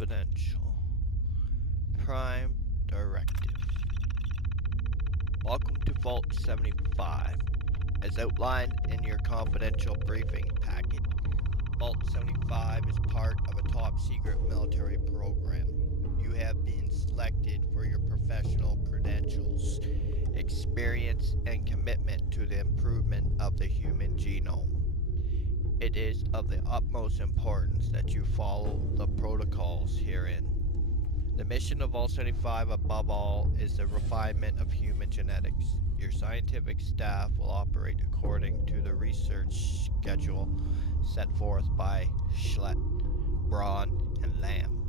Confidential. Prime Directive. Welcome to Vault 75. As outlined in your confidential briefing packet, Vault 75 is part of a top secret military program. You have been selected for your professional credentials, experience, and commitment to the improvement of the human genome. It is of the utmost importance that you follow the protocols herein. The mission of Vault 75 above all is the refinement of human genetics. Your scientific staff will operate according to the research schedule set forth by Schlett, Braun, and Lamb.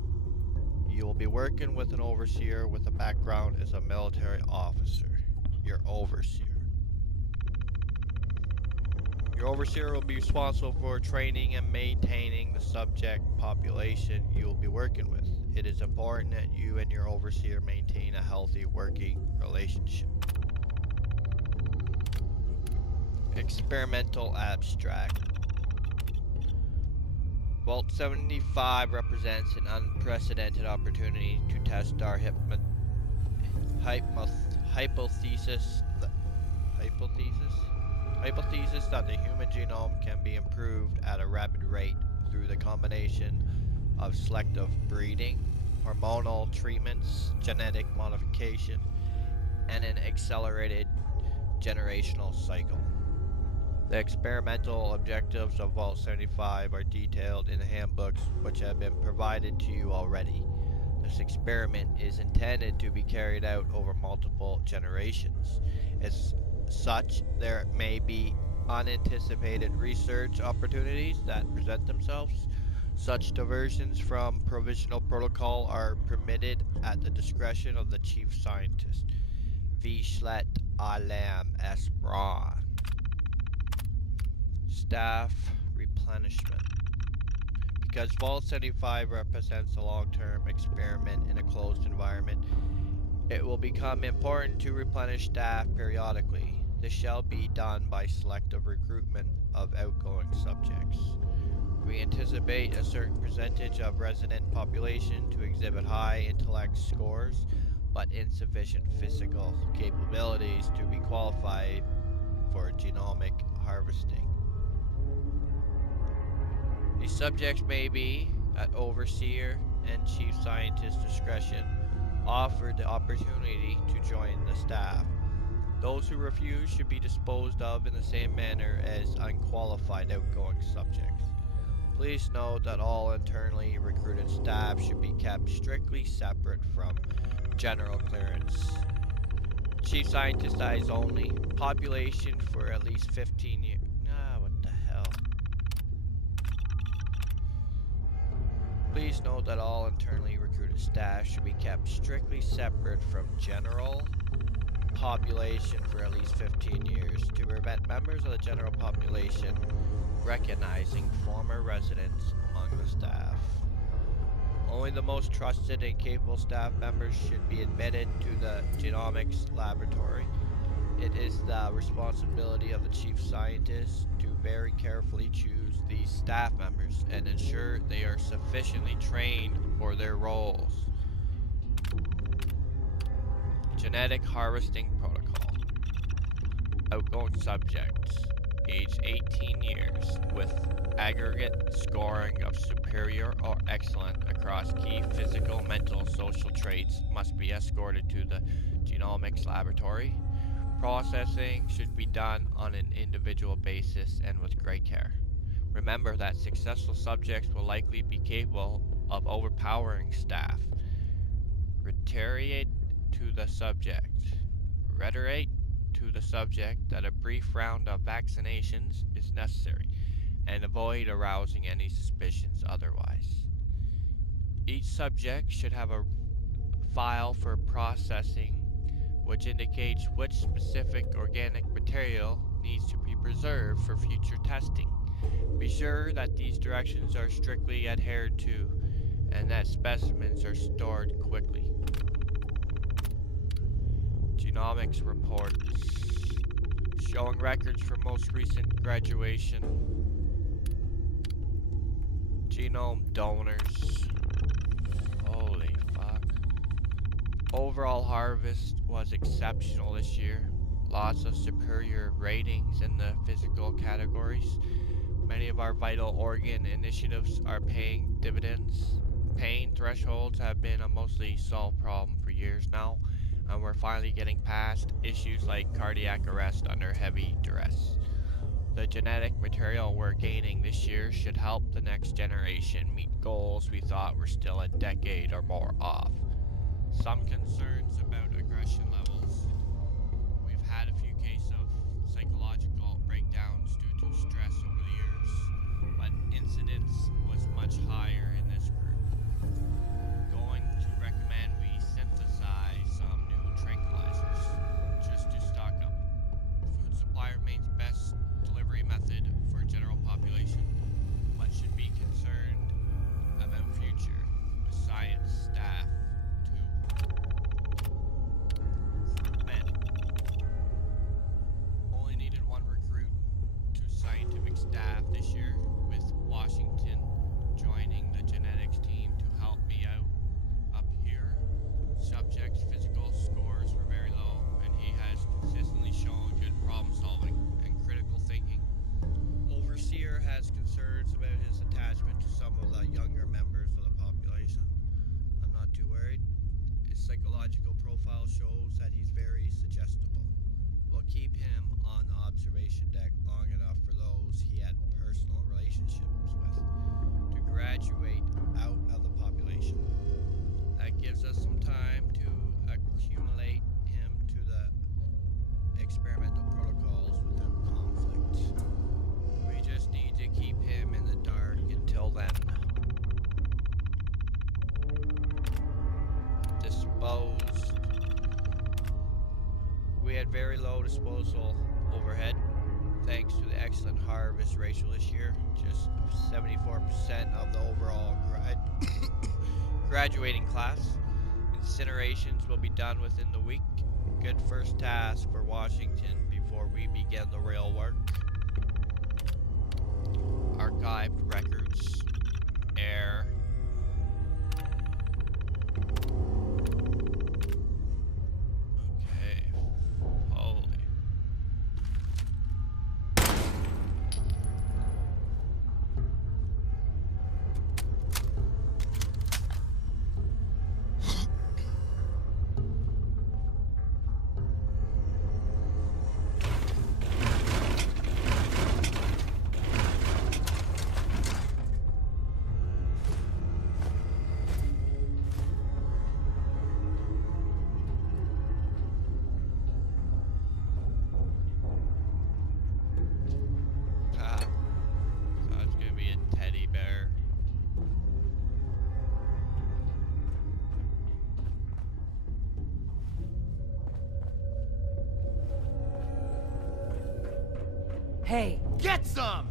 You will be working with an overseer with a background as a military officer. Your overseer. Your overseer will be responsible for training and maintaining the subject population you will be working with. It is important that you and your overseer maintain a healthy working relationship. Experimental abstract. Vault 75 represents an unprecedented opportunity to test our hypothesis that the human genome can be improved at a rapid rate through the combination of selective breeding, hormonal treatments, genetic modification, and an accelerated generational cycle. The experimental objectives of Vault 75 are detailed in the handbooks which have been provided to you already. This experiment is intended to be carried out over multiple generations. As such, there may be unanticipated research opportunities that present themselves. Such diversions from provisional protocol are permitted at the discretion of the chief scientist. V. Schlett, A. Lamb, S. Braun. Staff replenishment. Because Vault 75 represents a long-term experiment in a closed environment, it will become important to replenish staff periodically. This shall be done by selective recruitment of outgoing subjects. We anticipate a certain percentage of resident population to exhibit high intellect scores, but insufficient physical capabilities to be qualified for genomic harvesting. These subjects may be, at overseer and chief scientist discretion, offered the opportunity to join the staff. Those who refuse should be disposed of in the same manner as unqualified outgoing subjects. Please note that all internally recruited staff should be kept strictly separate from general clearance. Chief scientist eyes only. Population for at least 15 years. What the hell? Please note that all internally recruited staff should be kept strictly separate from general population for at least 15 years to prevent members of the general population recognizing former residents among the staff. Only the most trusted and capable staff members should be admitted to the genomics laboratory. It is the responsibility of the chief scientist to very carefully choose these staff members and ensure they are sufficiently trained for their roles. Genetic harvesting protocol. Outgoing subjects, age 18 years, with aggregate scoring of superior or excellent across key physical, mental, social traits must be escorted to the genomics laboratory. Processing should be done on an individual basis and with great care. Remember that successful subjects will likely be capable of overpowering staff. Reiterate to the subject that a brief round of vaccinations is necessary and avoid arousing any suspicions otherwise. Each subject should have a file for processing which indicates which specific organic material needs to be preserved for future testing. Be sure that these directions are strictly adhered to and that specimens are stored quickly. Genomics reports showing records for most recent graduation. Genome donors. Overall harvest was exceptional this year. Lots of superior ratings in the physical categories. Many of our vital organ initiatives are paying dividends. Pain thresholds have been a mostly solved problem for years now, and we're finally getting past issues like cardiac arrest under heavy duress. The genetic material we're gaining this year should help the next generation meet goals we thought were still a decade or more off. Some concerns about aggression levels. We've had a few cases of psychological breakdowns due to stress over the years, but incidence was much higher in this group. Going to recommend we synthesize some new tranquilizers just to stock up. Food supply remains best delivery method for general population, but should be concerned about future with science staff too. Med. Only needed one recruit to scientific staff this year, with Washington joining the genetics team to help me out up here. Subject's physical scores were very low, and he has consistently shown good problem solving and critical thinking. Overseer has concerns about his attachment to some of the younger members of the population. I'm not too worried. His psychological profile shows that he's very suggestible. We'll keep him on the observation deck long enough for those he had personal relationships with to graduate out of the population. That gives us some time to accumulate him to the experimental protocols without conflict. We just need to keep him in the dark until then. Disposed. We had very low disposal overhead thanks to the excellent harvest ratio this year. Just 74% of the overall graduating class. Incinerations will be done within the week. Good first task for Washington before we begin the real work. Archived records. Air. Okay. Holy. So it's gonna be a teddy bear. Hey, Get some!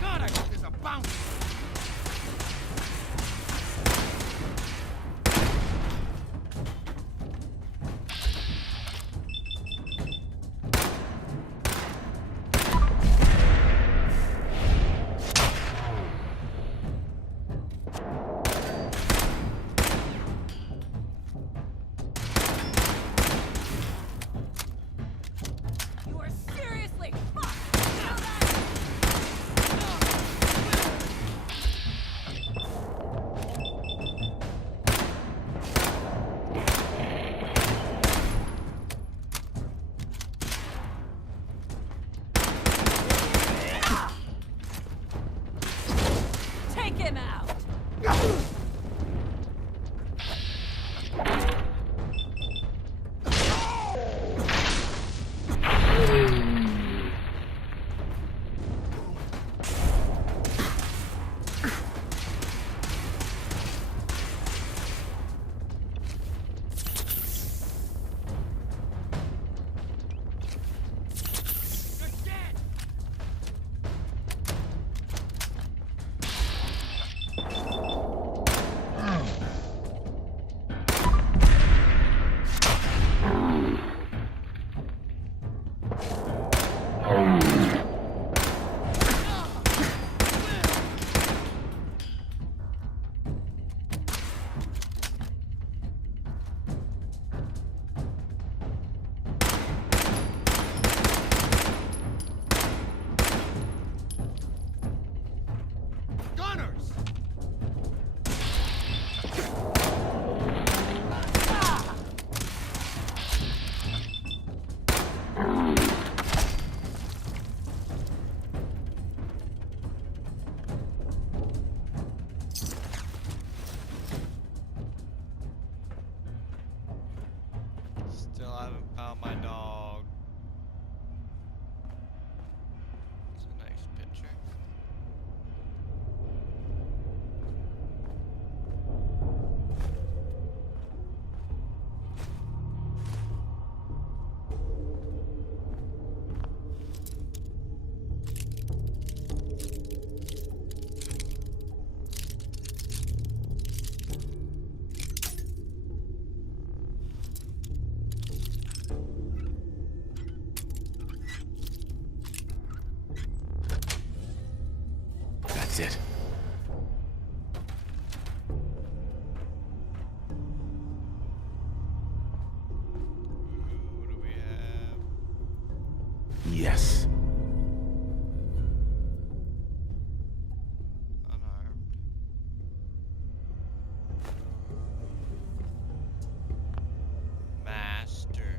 God, I hope there's a bounty! you are seriously fucked! That's it. What do we have? Yes. Unarmed. Master.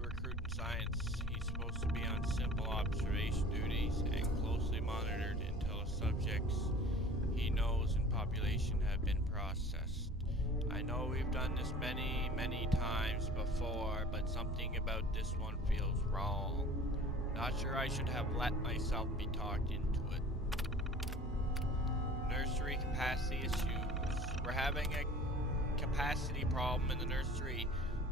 recruit in science. He's supposed to be on simple observation duties and closely monitored until the subjects he knows in population have been processed. I know we've done this many times before, but something about this one feels wrong. Not sure I should have let myself be talked into it. Nursery capacity issues. We're having a capacity problem in the nursery.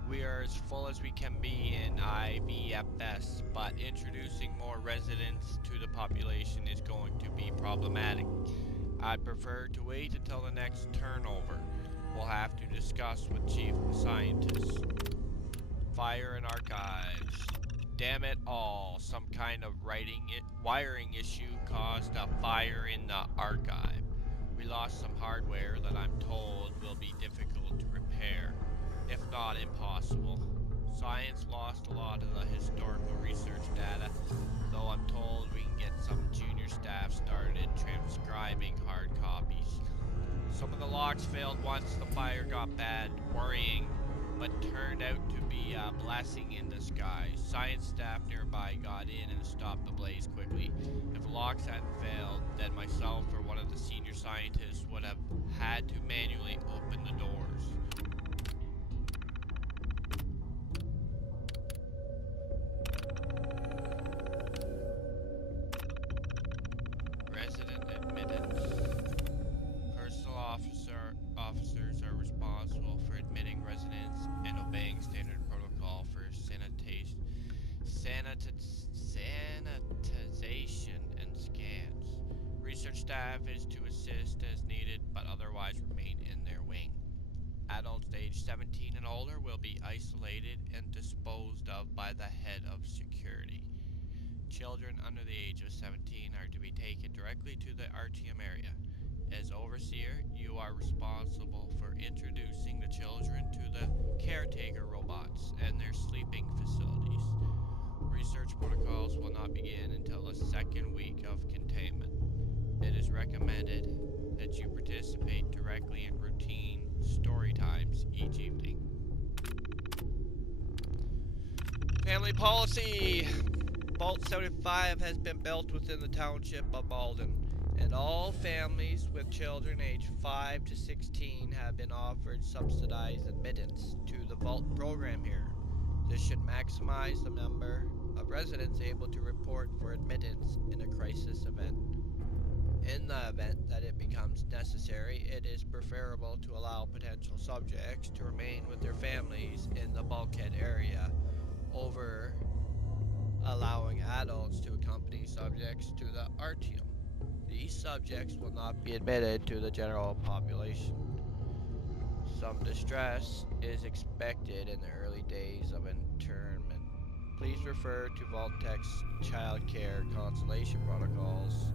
We are as full as we can be in IVFS, but introducing more residents to the population is going to be problematic. I'd prefer to wait until the next turnover. We'll have to discuss with Chief Scientist. Fire and archives. Damn it all, some kind of wiring issue caused a fire in the archive. We lost some hardware that I'm told will be difficult to repair, if not impossible. Science lost a lot of the historical research data, though I'm told we can get some junior staff started transcribing hard copies. Some of the logs failed once the fire got bad, worrying, but turned out to be a blessing in disguise. Science staff nearby got in and stopped the blaze quickly. If the locks hadn't failed, then myself or one of the senior scientists would have had to manually open the doors. Resident admittance. Personal officers are responsible for admitting residents and obeying standard protocol for sanitization and scans. Research staff is to assist as needed, but otherwise remain in their wing. Adults aged 17 and older will be isolated and disposed of by the head of security. Children under the age of 17 are to be taken directly to the RTM area. As overseer, you are responsible for introducing the children to the caretaker robots and their sleeping facilities. Research protocols will not begin until the second week of containment. It is recommended that you participate directly in routine story times each evening. Family policy! Vault 75 has been built within the township of Malden, and all families with children aged 5 to 16 have been offered subsidized admittance to the Vault program here. This should maximize the number of residents able to report for admittance in a crisis event. In the event that it becomes necessary, it is preferable to allow potential subjects to remain with their families in the bulkhead area over allowing adults to accompany subjects to the RTM. These subjects will not be admitted to the general population. Some distress is expected in the early days of internment. Please refer to Vault-Tech's Child Care Consolation Protocols,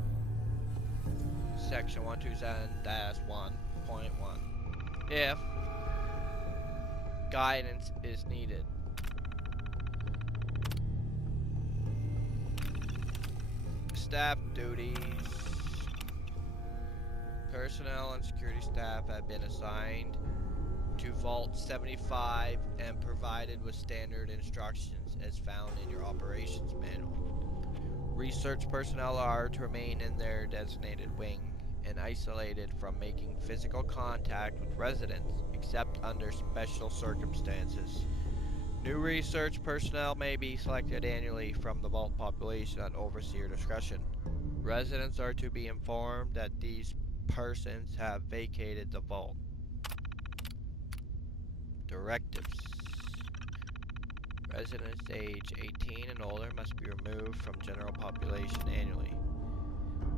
Section 127-1.1, if guidance is needed. Staff duties. Personnel and security staff have been assigned to Vault 75 and provided with standard instructions as found in your operations manual. Research personnel are to remain in their designated wing and isolated from making physical contact with residents except under special circumstances. New research personnel may be selected annually from the Vault population at overseer discretion. Residents are to be informed that these persons have vacated the Vault. Directives. Residents age 18 and older must be removed from general population annually.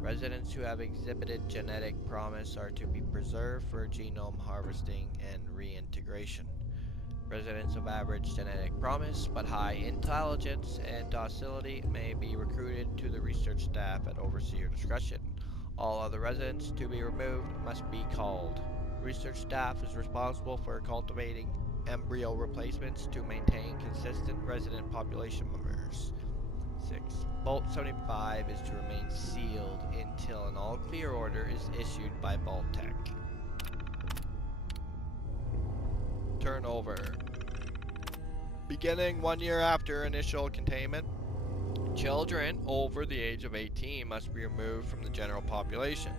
Residents who have exhibited genetic promise are to be preserved for genome harvesting and reintegration. Residents of average genetic promise but high intelligence and docility may be recruited to the research staff at overseer discretion. All other residents to be removed must be culled. Research staff is responsible for cultivating embryo replacements to maintain consistent resident population numbers. 6. Vault 75 is to remain sealed until an all-clear order is issued by Vault-Tech. Turnover. Beginning 1 year after initial containment, children over the age of 18 must be removed from the general population.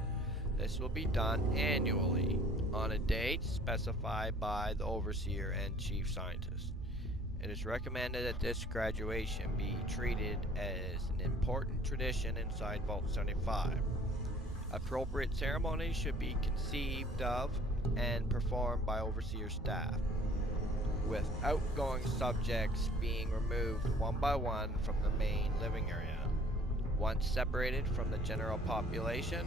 This will be done annually on a date specified by the overseer and chief scientist. It is recommended that this graduation be treated as an important tradition inside Vault 75. Appropriate ceremonies should be conceived of and performed by overseer staff, with outgoing subjects being removed one by one from the main living area. Once separated from the general population,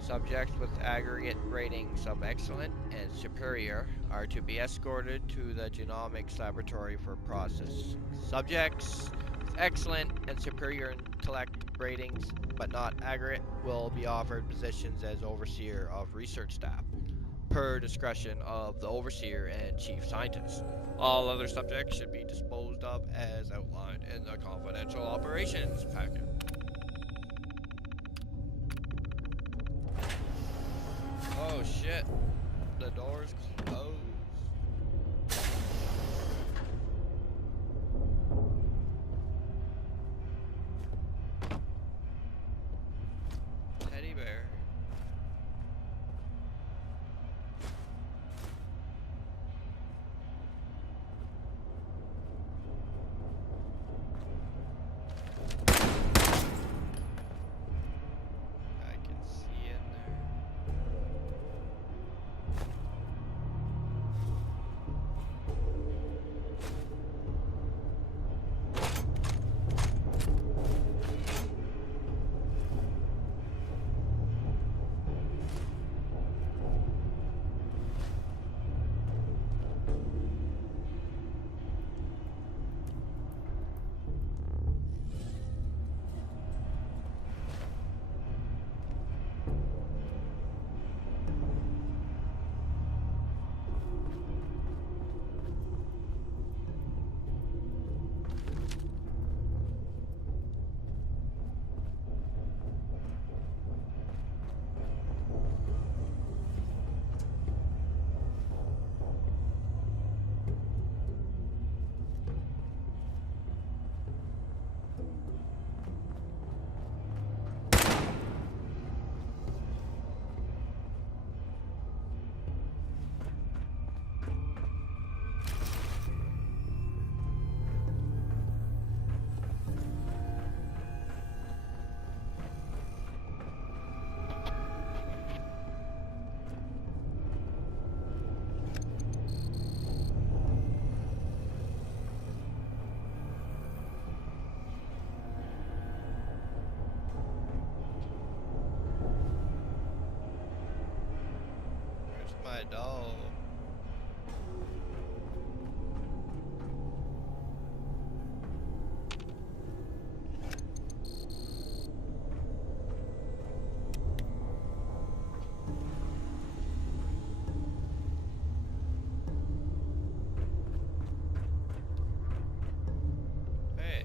subjects with aggregate ratings of excellent and superior are to be escorted to the genomics laboratory for process. Subjects with excellent and superior intellect ratings, but not aggregate, will be offered positions as overseer of research staff, per discretion of the overseer and chief scientist. All other subjects should be disposed of as outlined in the confidential operations packet. Oh shit, the door's closed. Teddy bear. I can see in there. Where's my doll? Hey.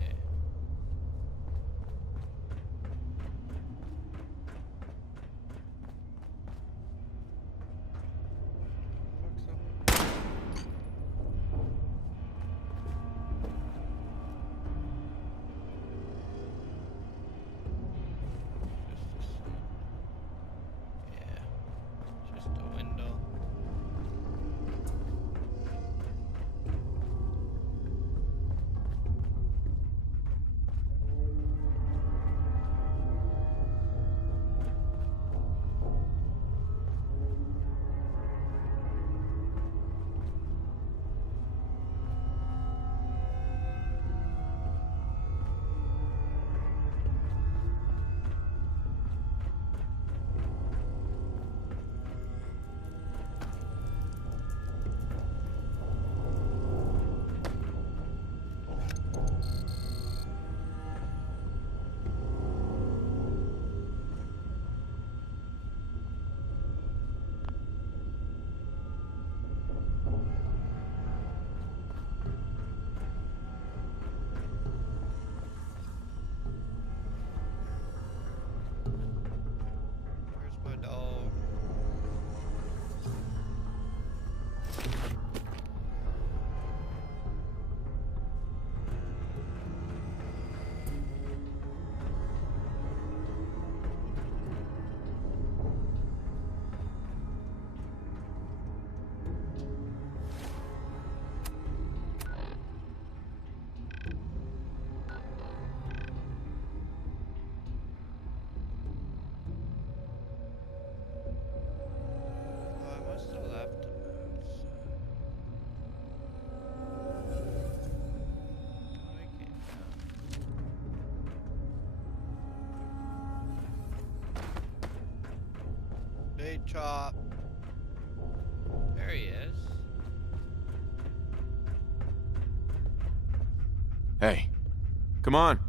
Chop. There he is. Hey, come on.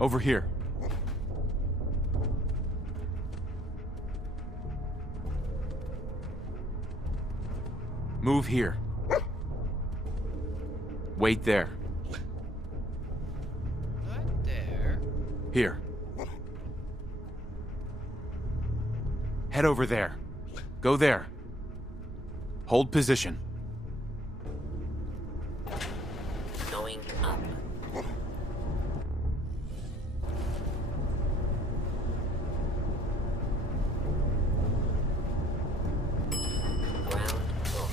Over here. Move here. Wait there. Not there. Here. Head over there. Go there. Hold position. Going up. Ground full.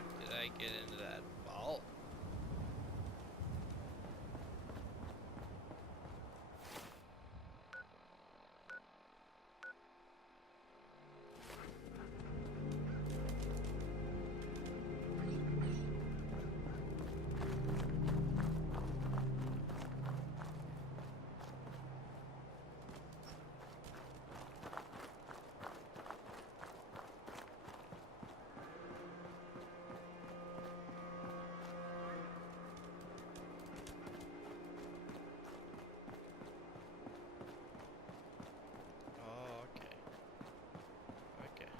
fuck did I get into that vault? Oh, okay. Okay.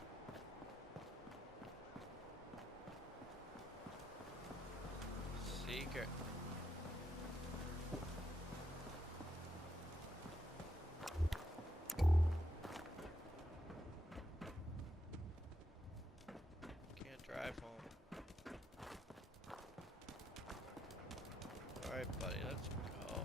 Secret. Can't drive home. Alright, buddy, let's go.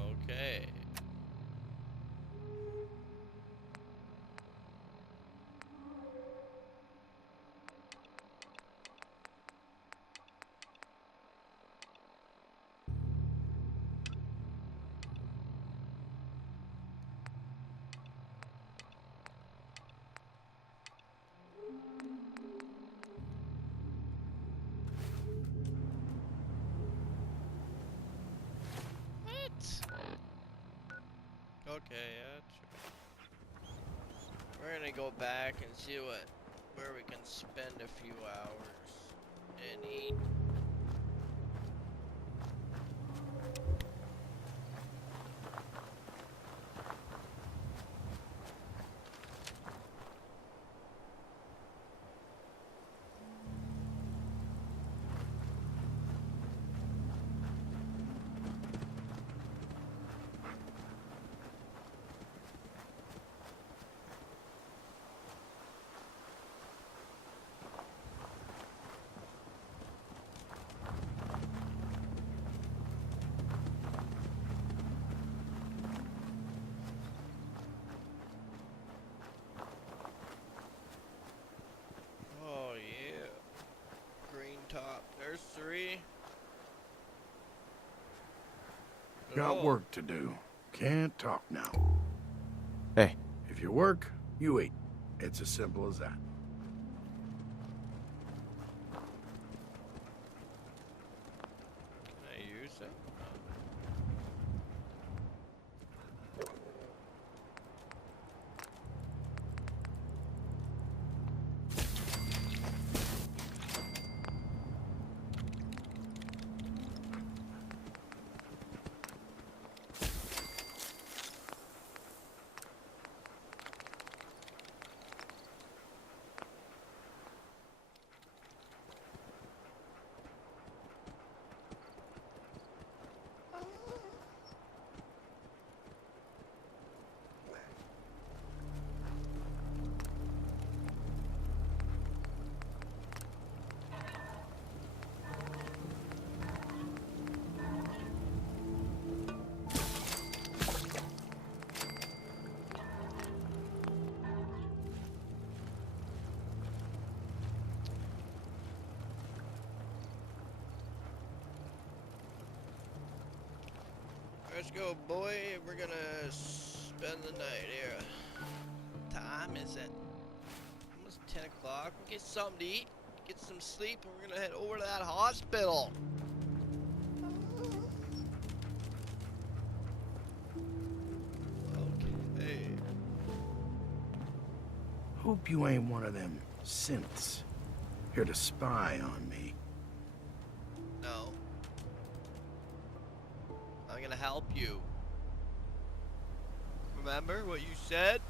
Okay. Okay, yeah, sure. We're gonna go back and see where we can spend a few hours and eat. Oh yeah. Green top nursery. Got Oh, work to do. Can't talk now. Hey, If you work, you eat. It's as simple as that. can I use it? Let's go, boy. We're gonna spend the night here. Time is it? Almost 10 o'clock. We'll get something to eat, get some sleep, and we're gonna head over to that hospital. Okay. Hope you ain't one of them synths here to spy on me. No. I'm gonna help you. Remember what you said?